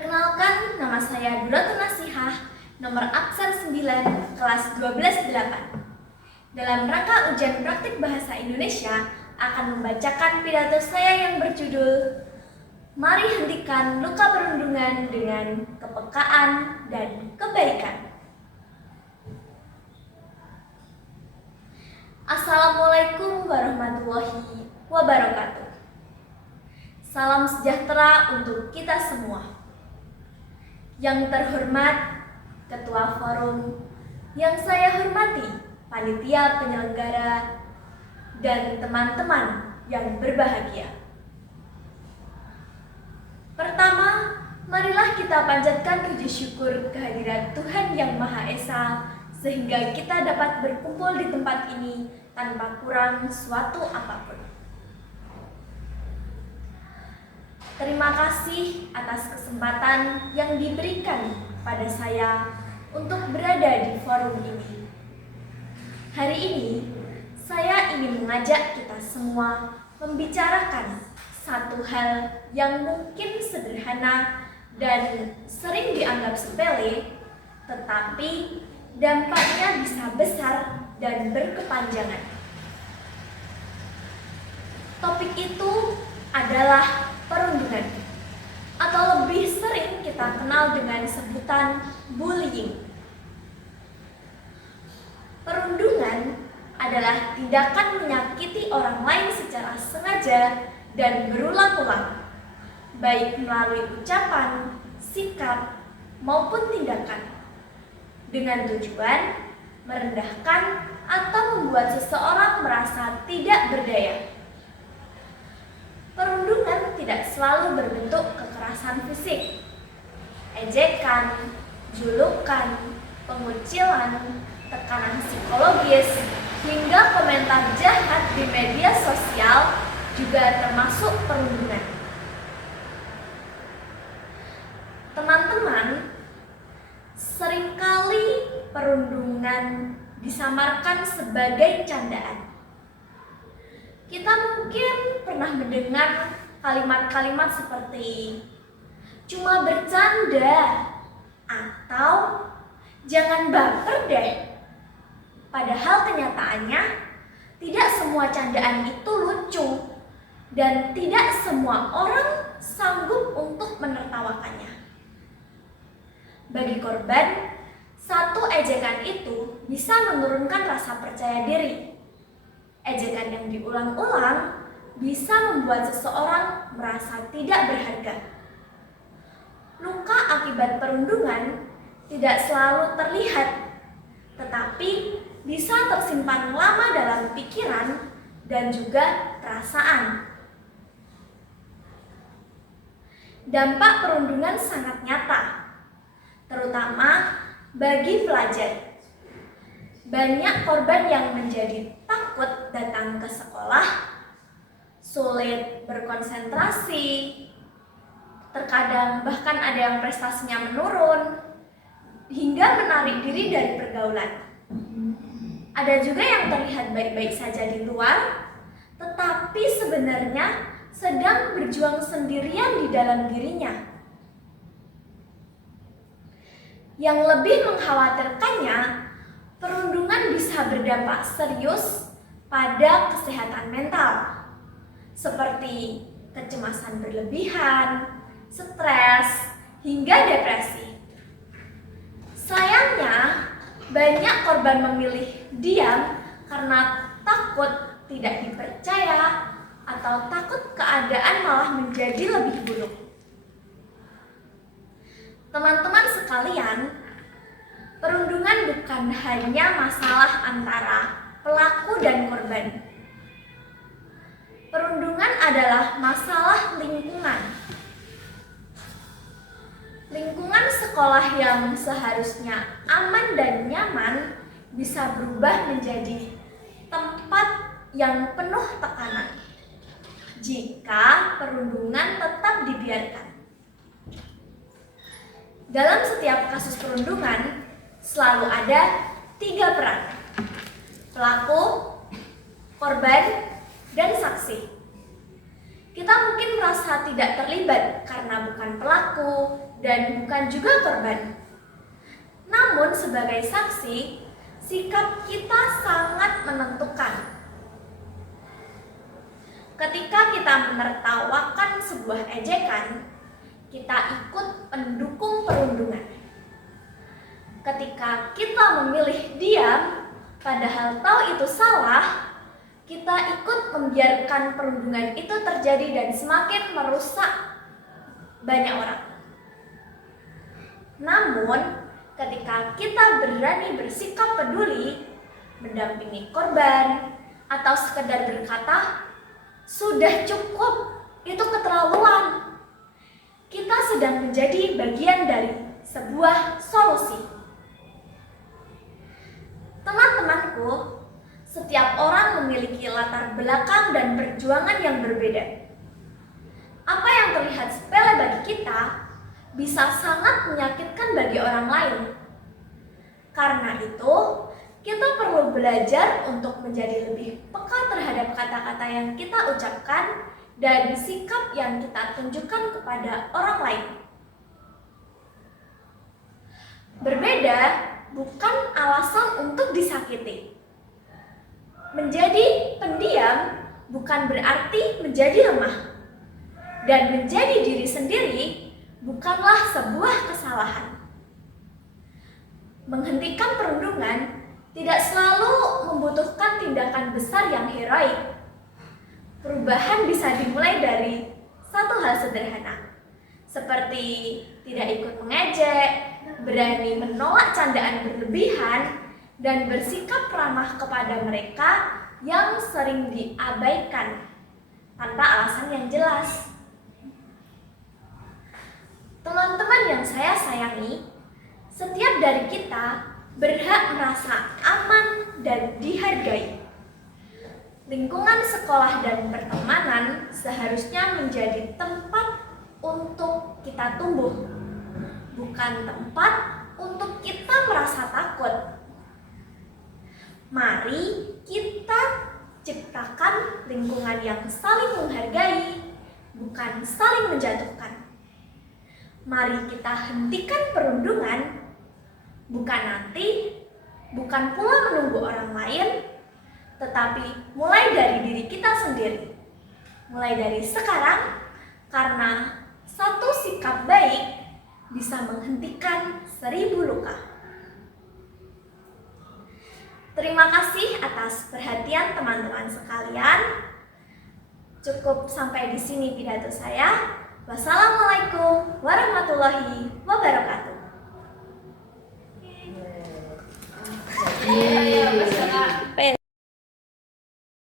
Perkenalkan, nama saya Duratun Nasihah, nomor absen 9, kelas 12-8. Dalam rangka ujian praktik bahasa Indonesia, akan membacakan pidato saya yang berjudul Mari hentikan luka perundungan dengan kepekaan dan kebaikan. Assalamualaikum warahmatullahi wabarakatuh. Salam sejahtera untuk kita semua. Yang terhormat Ketua Forum, yang saya hormati panitia penyelenggara, dan teman-teman yang berbahagia. Pertama, marilah kita panjatkan puji syukur kehadirat Tuhan Yang Maha Esa sehingga kita dapat berkumpul di tempat ini tanpa kurang suatu apapun. Terima kasih atas kesempatan yang diberikan pada saya untuk berada di forum ini. Hari ini, saya ingin mengajak kita semua membicarakan satu hal yang mungkin sederhana dan sering dianggap sepele, tetapi dampaknya bisa besar dan berkepanjangan. Topik itu adalah perundungan, atau lebih sering kita kenal dengan sebutan bullying. Perundungan adalah tindakan menyakiti orang lain secara sengaja dan berulang-ulang, baik melalui ucapan, sikap, maupun tindakan, dengan tujuan merendahkan atau membuat seseorang merasa tidak berdaya. Perundungan tidak selalu berbentuk kekerasan fisik. Ejekan, julukan, pengucilan, tekanan psikologis, hingga komentar jahat di media sosial juga termasuk perundungan. Teman-teman, seringkali perundungan disamarkan sebagai candaan. Kita mungkin pernah mendengar kalimat-kalimat seperti cuma bercanda atau jangan baper deh. Padahal kenyataannya tidak semua candaan itu lucu dan tidak semua orang sanggup untuk menertawakannya. Bagi korban, satu ejekan itu bisa menurunkan rasa percaya diri. Ejekan yang diulang-ulang bisa membuat seseorang merasa tidak berharga. Luka akibat perundungan tidak selalu terlihat, tetapi bisa tersimpan lama dalam pikiran dan juga perasaan. Dampak perundungan sangat nyata, terutama bagi pelajar. Banyak korban yang menjadi takut datang ke sekolah, sulit berkonsentrasi, terkadang bahkan ada yang prestasinya menurun, hingga menarik diri dari pergaulan. Ada juga yang terlihat baik-baik saja di luar, tetapi sebenarnya sedang berjuang sendirian di dalam dirinya. Yang lebih mengkhawatirkannya, perundungan bisa berdampak serius pada kesehatan mental, seperti kecemasan berlebihan, stres, hingga depresi. Sayangnya, banyak korban memilih diam karena takut tidak dipercaya atau takut keadaan malah menjadi lebih buruk. Teman-teman sekalian, perundungan bukan hanya masalah antara pelaku dan korban. Perundungan adalah masalah lingkungan. Lingkungan sekolah yang seharusnya aman dan nyaman bisa berubah menjadi tempat yang penuh tekanan jika perundungan tetap dibiarkan. Dalam setiap kasus perundungan, selalu ada 3 peran: pelaku, korban, dan saksi. Kita mungkin merasa tidak terlibat karena bukan pelaku dan bukan juga korban. Namun sebagai saksi, sikap kita sangat menentukan. Ketika kita menertawakan sebuah ejekan, kita ikut mendukung perundungan. Ketika kita memilih diam, padahal tahu itu salah, kita ikut membiarkan perundungan itu terjadi dan semakin merusak banyak orang. Namun, ketika kita berani bersikap peduli, mendampingi korban, atau sekedar berkata, "Sudah cukup, itu keterlaluan." Kita sedang menjadi bagian dari sebuah solusi. Teman-temanku, setiap orang memiliki latar belakang dan perjuangan yang berbeda. Apa yang terlihat sepele bagi kita bisa sangat menyakitkan bagi orang lain. Karena itu, kita perlu belajar untuk menjadi lebih peka terhadap kata-kata yang kita ucapkan dan sikap yang kita tunjukkan kepada orang lain. Berbeda bukan alasan untuk disakiti. Menjadi pendiam bukan berarti menjadi lemah. Dan menjadi diri sendiri bukanlah sebuah kesalahan. Menghentikan perundungan tidak selalu membutuhkan tindakan besar yang heroik. Perubahan bisa dimulai dari satu hal sederhana, seperti tidak ikut mengejek, berani menolak candaan berlebihan, dan bersikap ramah kepada mereka yang sering diabaikan tanpa alasan yang jelas. Teman-teman yang saya sayangi, setiap dari kita berhak merasa aman dan dihargai. Lingkungan sekolah dan pertemanan seharusnya menjadi tempat untuk kita tumbuh, bukan tempat untuk kita merasa takut. Mari kita ciptakan lingkungan yang saling menghargai, bukan saling menjatuhkan. Mari kita hentikan perundungan, bukan nanti, bukan pula menunggu orang lain, tetapi mulai dari diri kita sendiri. Mulai dari sekarang, karena satu sikap baik bisa menghentikan 1000 luka. Terima kasih atas perhatian teman-teman sekalian. Cukup sampai di sini pidato saya. Wassalamualaikum warahmatullahi wabarakatuh.